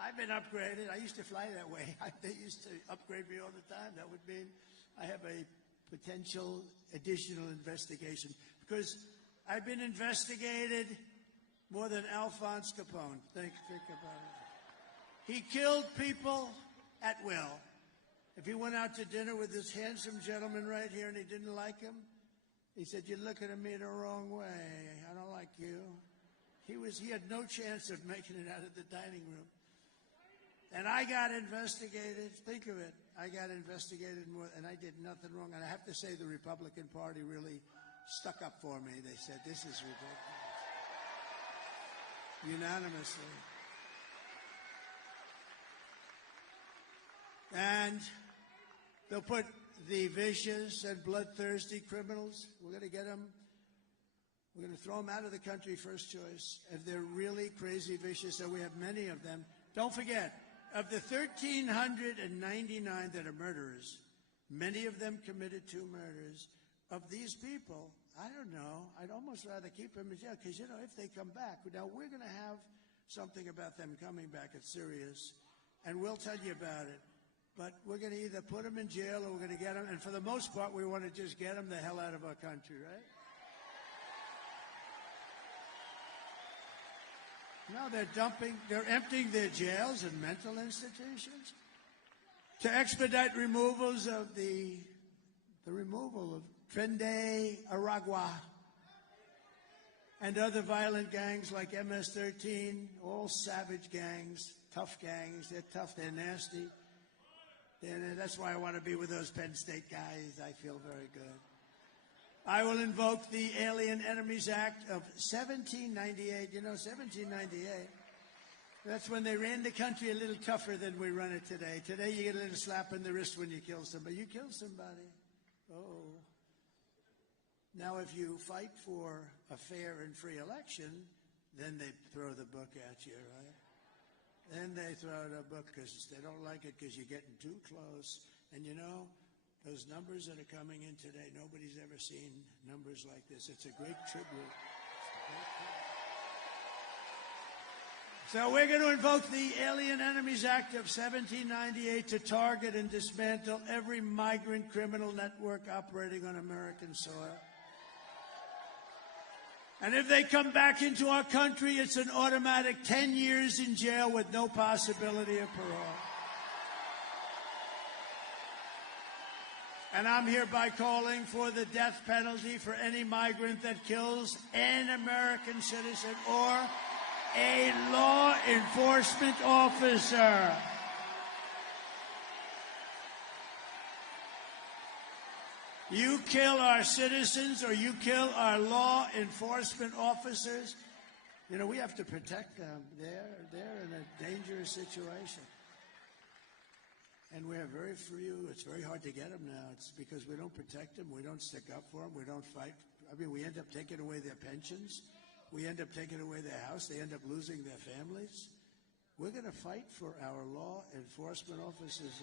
I've been upgraded. I used to fly that way. They used to upgrade me all the time. That would mean I have a potential additional investigation because I've been investigated more than Alphonse Capone. Think about it. He killed people at will. If he went out to dinner with this handsome gentleman right here and he didn't like him, he said, "You're looking at me the wrong way. I don't like you." He had no chance of making it out of the dining room. And I got investigated. Think of it. I got investigated more, and I did nothing wrong. And I have to say the Republican Party really stuck up for me. They said, "This is ridiculous." Unanimously. And they'll put the vicious and bloodthirsty criminals, we're going to get them, we're going to throw them out of the country, first choice. If they're really crazy vicious, and we have many of them, don't forget, of the 1,399 that are murderers, many of them committed 2 murders. Of these people, I don't know, I'd almost rather keep them in jail because, if they come back, now we're going to have something about them coming back. It's serious, and we'll tell you about it. But we're going to either put them in jail or we're going to get them. And for the most part, we want to just get them the hell out of our country, right? No, they're emptying their jails and mental institutions to expedite removals of the removal of Trende Aragua and other violent gangs like MS-13, all savage gangs, tough gangs. They're tough, they're nasty. That's why I want to be with those Penn State guys. I feel very good. I will invoke the Alien Enemies Act of 1798. 1798. That's when they ran the country a little tougher than we run it today. Today you get a little slap in the wrist when you kill somebody. You kill somebody. Oh. Now if you fight for a fair and free election, then they throw the book at you, right? Then they throw out a book because they don't like it because you're getting too close. And those numbers that are coming in today, nobody's ever seen numbers like this. It's a great tribute. So we're going to invoke the Alien Enemies Act of 1798 to target and dismantle every migrant criminal network operating on American soil. And if they come back into our country, it's an automatic 10 years in jail with no possibility of parole. And I'm hereby calling for the death penalty for any migrant that kills an American citizen or a law enforcement officer. You kill our citizens or you kill our law enforcement officers, we have to protect them. They're in a dangerous situation. And we have very few. It's very hard to get them now. It's because we don't protect them. We don't stick up for them. We don't fight. We end up taking away their pensions. We end up taking away their house. They end up losing their families. We're going to fight for our law enforcement officers.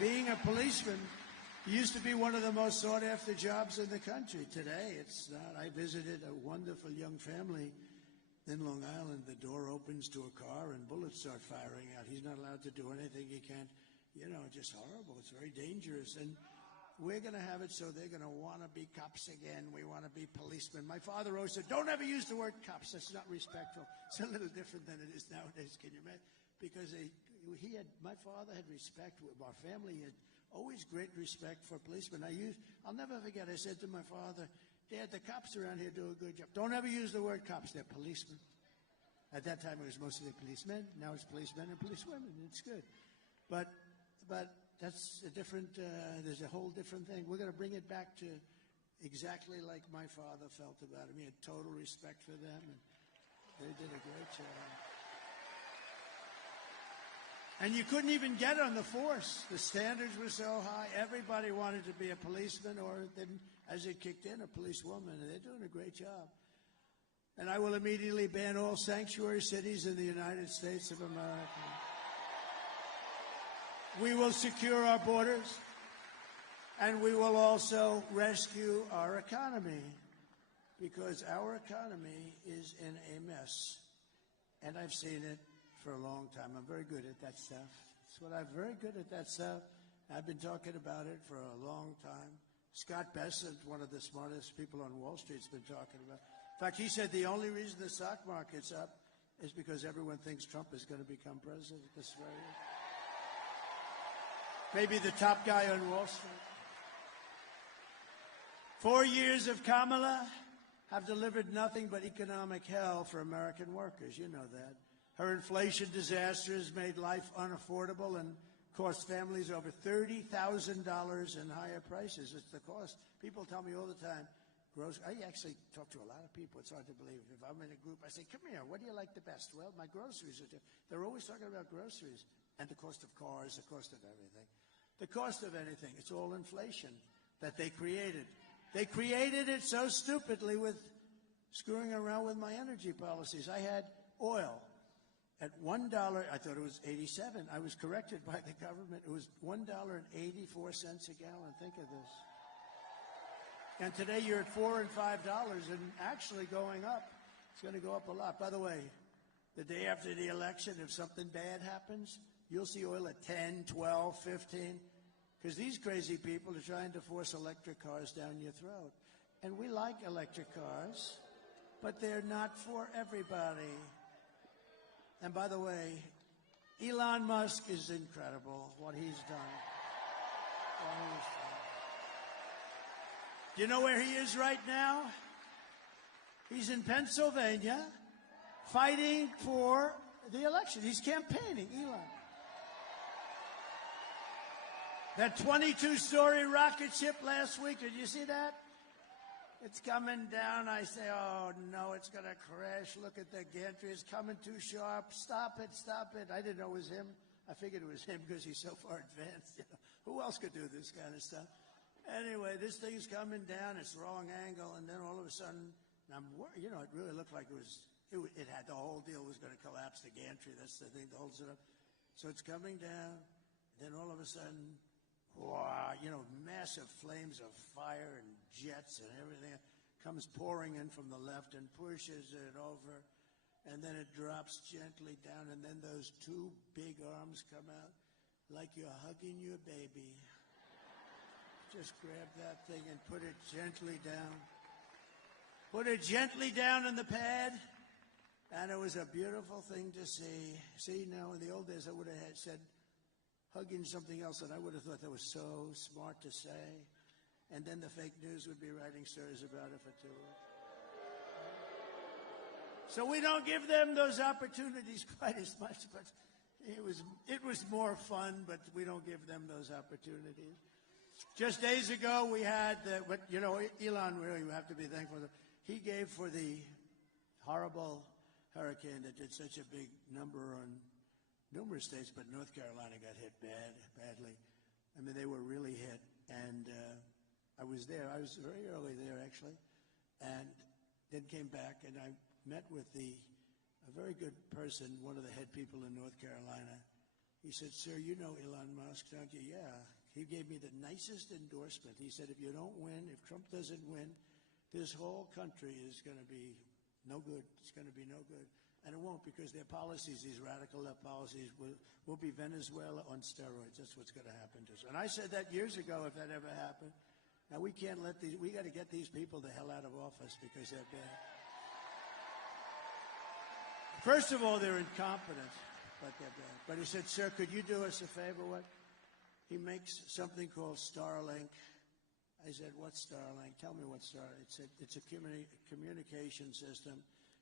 Being a policeman used to be one of the most sought-after jobs in the country. Today, it's not. I visited a wonderful young family in Long Island. The door opens to a car and bullets start firing out. He's not allowed to do anything. He can't, just horrible. It's very dangerous. And we're going to have it so they're going to want to be cops again. We want to be policemen. My father always said, don't ever use the word cops. That's not respectful. It's a little different than it is nowadays. Can you imagine? Because my father had respect with our family. He had always great respect for policemen. I'll never forget, I said to my father, Dad, the cops around here do a good job. Don't ever use the word cops. They're policemen. At that time, it was mostly policemen. Now it's policemen and policewomen. It's good. But that's a different, there's a whole different thing. We're going to bring it back to exactly like my father felt about him. He had total respect for them, and they did a great job. And you couldn't even get on the force. The standards were so high. Everybody wanted to be a policeman or, then, as it kicked in, a policewoman. And they're doing a great job. And I will immediately ban all sanctuary cities in the United States of America. We will secure our borders. And we will also rescue our economy. because our economy is in a mess. And I've seen it for a long time. I'm very good at that stuff. I'm very good at that stuff. I've been talking about it for a long time. Scott Bessent, one of the smartest people on Wall Street, has been talking about it. In fact, he said the only reason the stock market's up is because everyone thinks Trump is going to become president this very year. Maybe the top guy on Wall Street. 4 years of Kamala have delivered nothing but economic hell for American workers. You know that. Her inflation disaster has made life unaffordable and cost families over $30,000 in higher prices. It's the cost. People tell me all the time, I actually talk to a lot of people. It's hard to believe. If I'm in a group, I say, come here, what do you like the best? Well, my groceries are different. They're always talking about groceries and the cost of cars, the cost of everything. The cost of anything. It's all inflation that they created. They created it so stupidly with screwing around with my energy policies. I had oil at $1. I thought it was 87. I was corrected by the government. It was $1.84 a gallon. Think of this. And today you're at $4 and $5 and actually going up. It's going to go up a lot. By the way, the day after the election, if something bad happens, you'll see oil at 10, 12, 15, because these crazy people are trying to force electric cars down your throat. And we like electric cars, but they're not for everybody. And by the way, Elon Musk is incredible, what he's done. Do you know where he is right now? He's in Pennsylvania fighting for the election. He's campaigning, Elon. That 22-story rocket ship last week, did you see that? It's coming down. I say, oh, no, it's going to crash. Look at the gantry. It's coming too sharp. Stop it, stop it. I didn't know it was him. I figured it was him because he's so far advanced. You know, who else could do this kind of stuff? Anyway, this thing's coming down. It's wrong angle. And then all of a sudden, it really looked like it had the whole deal was going to collapse, the gantry. That's the thing that holds it up. So it's coming down. Then all of a sudden, wow, massive flames of fire and jets and everything comes pouring in from the left and pushes it over. And then it drops gently down. And then those two big arms come out like you're hugging your baby. Just grab that thing and put it gently down. Put it gently down in the pad. And it was a beautiful thing to see. See, now in the old days I would have said hugging something else, and I would have thought that was so smart to say. And then the fake news would be writing stories about it for 2 weeks. So we don't give them those opportunities quite as much, but it was more fun, but we don't give them those opportunities. Just days ago, we had, Elon, really, we have to be thankful. He gave for the horrible hurricane that did such a big number on numerous states, but North Carolina got hit badly. I mean, they were really hit. And I was there. I was very early there, actually, and then came back, and I met with a very good person, one of the head people in North Carolina. He said, sir, you know Elon Musk, don't you? Yeah. He gave me the nicest endorsement. He said, if you don't win, if Trump doesn't win, this whole country is going to be no good. It's going to be no good. And it won't, because their policies, these radical left policies, will be Venezuela on steroids. That's what's going to happen to us. And I said that years ago, if that ever happened. Now, we can't let we got to get these people the hell out of office because they're bad. First of all, they're incompetent, but they're bad. But he said, sir, could you do us a favor? What? He makes something called Starlink. I said, what's Starlink? Tell me what Starlink is. It's a communication system,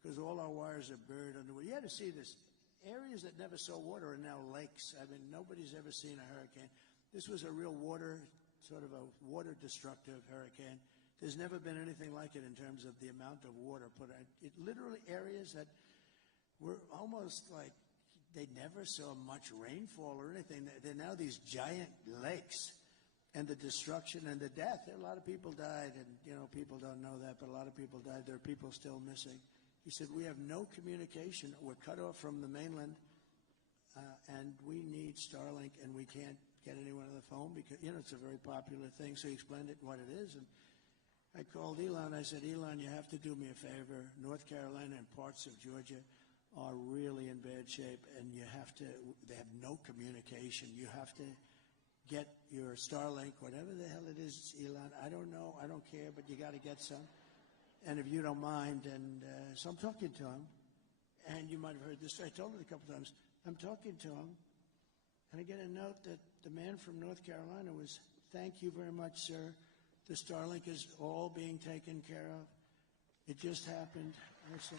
because all our wires are buried underwater. You had to see this. Areas that never saw water are now lakes. I mean, nobody's ever seen a hurricane. This was a real sort of a water-destructive hurricane. There's never been anything like it in terms of the amount of water put out. It literally areas that were almost like they never saw much rainfall or anything. They're now these giant lakes, and the destruction and the death. A lot of people died, and people don't know that, but a lot of people died. There are people still missing. He said, we have no communication. We're cut off from the mainland, and we need Starlink, and we can't get anyone on the phone because it's a very popular thing. So he explained it what it is, and I called Elon. I said, Elon, you have to do me a favor. North Carolina and parts of Georgia are really in bad shape, and they have no communication. You have to get your Starlink, whatever the hell it is, Elon. I don't know. I don't care, but you got to get some. And if you don't mind, and so I'm talking to him, and you might have heard this. I told him a couple times. I'm talking to him, and I get a note that the man from North Carolina was, thank you very much, sir. The Starlink is all being taken care of. It just happened. I said,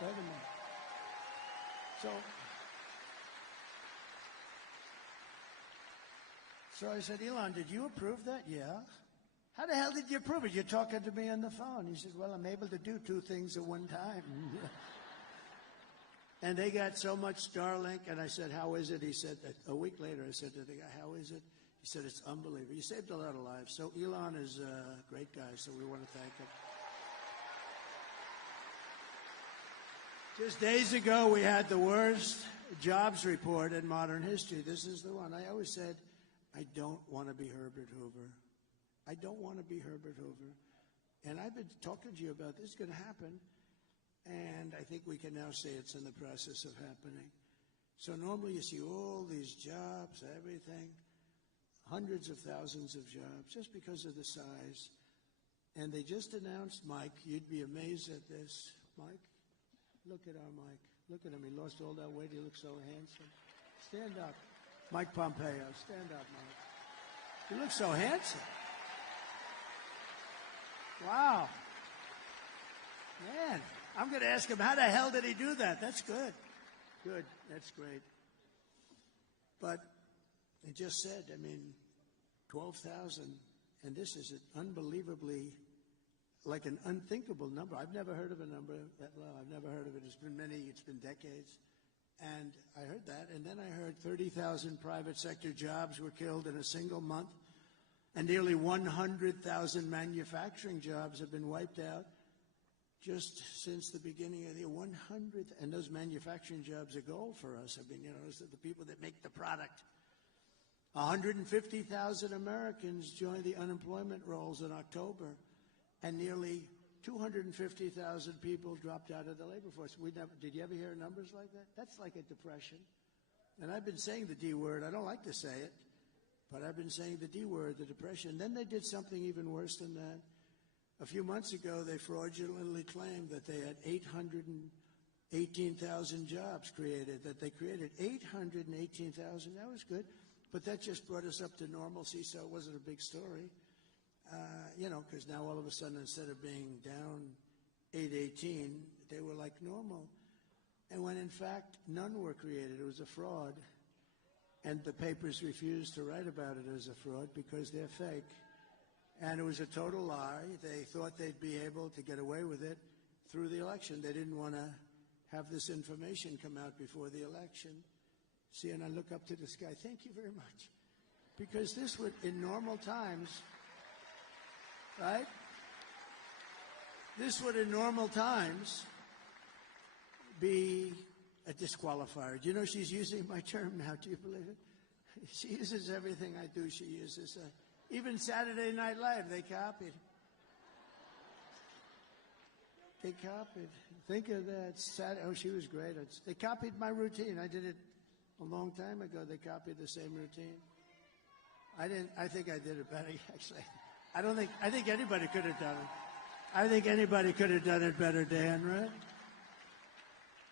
wait a minute. So I said, Elon, did you approve that? Yeah. How the hell did you approve it? You're talking to me on the phone. He said, well, I'm able to do two things at one time. And they got so much Starlink, and I said, how is it? He said, a week later, I said to the guy, how is it? He said, it's unbelievable. You saved a lot of lives. So Elon is a great guy, so we want to thank him. Just days ago, we had the worst jobs report in modern history. This is the one. I always said, I don't want to be Herbert Hoover. I don't want to be Herbert Hoover. And I've been talking to you about this is going to happen. And I think we can now say it's in the process of happening. So normally you see all these jobs, everything, hundreds of thousands of jobs, just because of the size. And they just announced Mike. You'd be amazed at this. Mike, look at our Mike. Look at him. He lost all that weight. He looks so handsome. Stand up. Mike Pompeo. Stand up, Mike. He looks so handsome. Wow. Man, I'm going to ask him, how the hell did he do that? That's good. Good. That's great. But it just said, 12,000, and this is an unbelievably, like an unthinkable number. I've never heard of a number that low. I've never heard of it. It's been decades. And I heard that, and then I heard 30,000 private sector jobs were killed in a single month, and nearly 100,000 manufacturing jobs have been wiped out just since the beginning of the year. 100, and those manufacturing jobs are gold for us. Those are the people that make the product. 150,000 Americans joined the unemployment rolls in October, and nearly 250,000 people dropped out of the labor force. Did you ever hear numbers like that? That's like a depression. And I've been saying the D word. I don't like to say it, but I've been saying the D word, the depression. Then they did something even worse than that. A few months ago, they fraudulently claimed that they had 818,000 jobs created, that they created 818,000. That was good. But that just brought us up to normalcy, so it wasn't a big story. Because now all of a sudden, instead of being down 818, they were like normal. And when in fact, none were created. It was a fraud. And the papers refused to write about it as a fraud because they're fake. And it was a total lie. They thought they'd be able to get away with it through the election. They didn't want to have this information come out before the election. See, and I look up to this guy. Thank you very much. Because this would, in normal times, right? This would, in normal times, be a disqualifier. Do you know she's using my term now? Do you believe it? She uses everything I do. She uses even Saturday Night Live. They copied. They copied. Think of that. She was great. They copied my routine. I did it a long time ago. They copied the same routine. I think I did it better, actually. I think anybody could have done it. I think anybody could have done it better, Dan, right?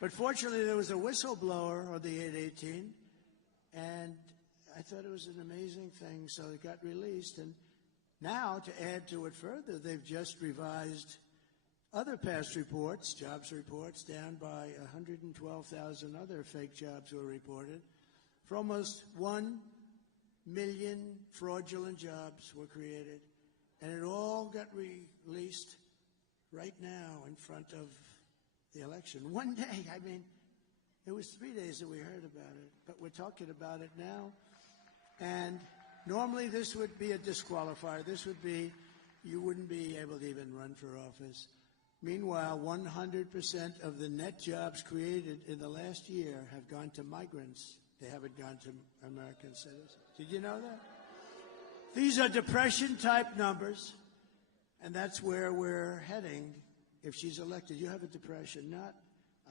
But fortunately, there was a whistleblower on the 818, and I thought it was an amazing thing, so it got released. And now, to add to it further, they've just revised other past reports, jobs reports, down by 112,000 other fake jobs were reported. For almost 1 million fraudulent jobs were created. And it all got released right now in front of the election. One day, it was 3 days that we heard about it, but we're talking about it now. And normally this would be a disqualifier. This would be, you wouldn't be able to even run for office. Meanwhile, 100% of the net jobs created in the last year have gone to migrants. They haven't gone to American citizens. Did you know that? These are depression-type numbers. And that's where we're heading if she's elected. You have a depression,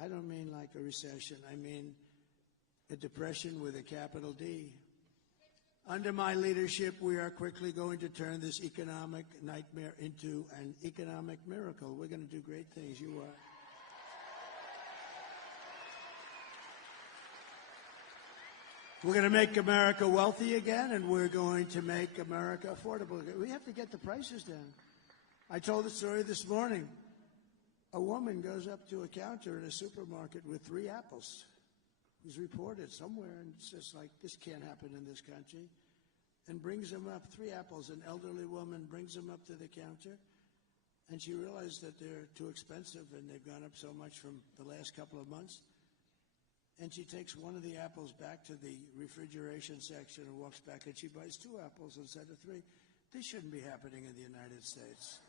I don't mean like a recession. I mean a depression with a capital D. Under my leadership, we are quickly going to turn this economic nightmare into an economic miracle. We're going to do great things. You are. We're going to make America wealthy again, and we're going to make America affordable again. We have to get the prices down. I told the story this morning. A woman goes up to a counter in a supermarket with 3 apples. It was reported somewhere, and it's just like, this can't happen in this country, and brings them up, 3 apples. An elderly woman brings them up to the counter, and she realized that they're too expensive, and they've gone up so much from the last couple of months. And she takes one of the apples back to the refrigeration section and walks back, and she buys 2 apples instead of 3. This shouldn't be happening in the United States.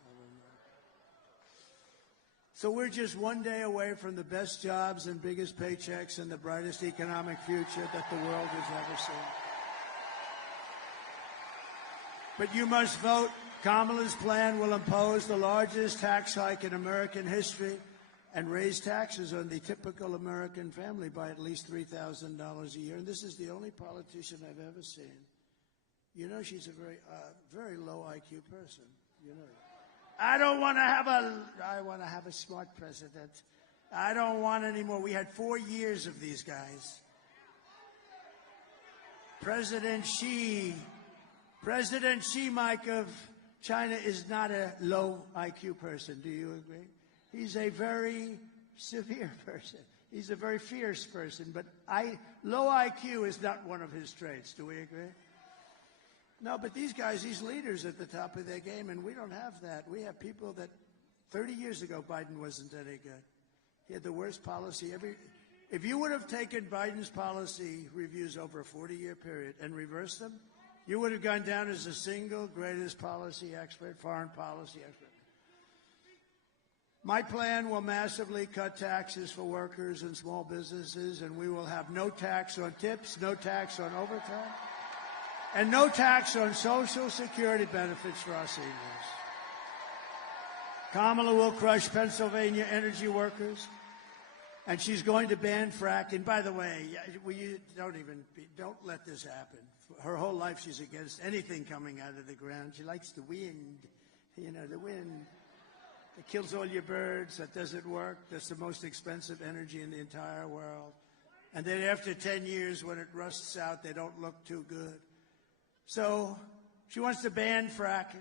So we're just one day away from the best jobs and biggest paychecks and the brightest economic future that the world has ever seen. But you must vote. Kamala's plan will impose the largest tax hike in American history and raise taxes on the typical American family by at least $3,000 a year. And this is the only politician I've ever seen. You know, she's a very low IQ person. You know. I want to have a smart president. I don't want any more. We had 4 years of these guys. President Xi, Mike, of China is not a low IQ person. Do you agree? He's a very severe person. He's a very fierce person. But low IQ is not one of his traits. Do we agree? No, but these guys, these leaders at the top of their game, and we don't have that. We have people that 30 years ago, Biden wasn't any good. He had the worst policy ever. If you would have taken Biden's policy reviews over a 40-year period and reversed them, you would have gone down as the single greatest policy expert, foreign policy expert. My plan will massively cut taxes for workers and small businesses, and we will have no tax on tips, no tax on overtime, and no tax on Social Security benefits for our seniors. Kamala will crush Pennsylvania energy workers, and she's going to ban fracking. By the way, don't let this happen. Her whole life she's against anything coming out of the ground. She likes the wind, the wind. It kills all your birds. That doesn't work. That's the most expensive energy in the entire world. And then after 10 years, when it rusts out, they don't look too good. So she wants to ban fracking.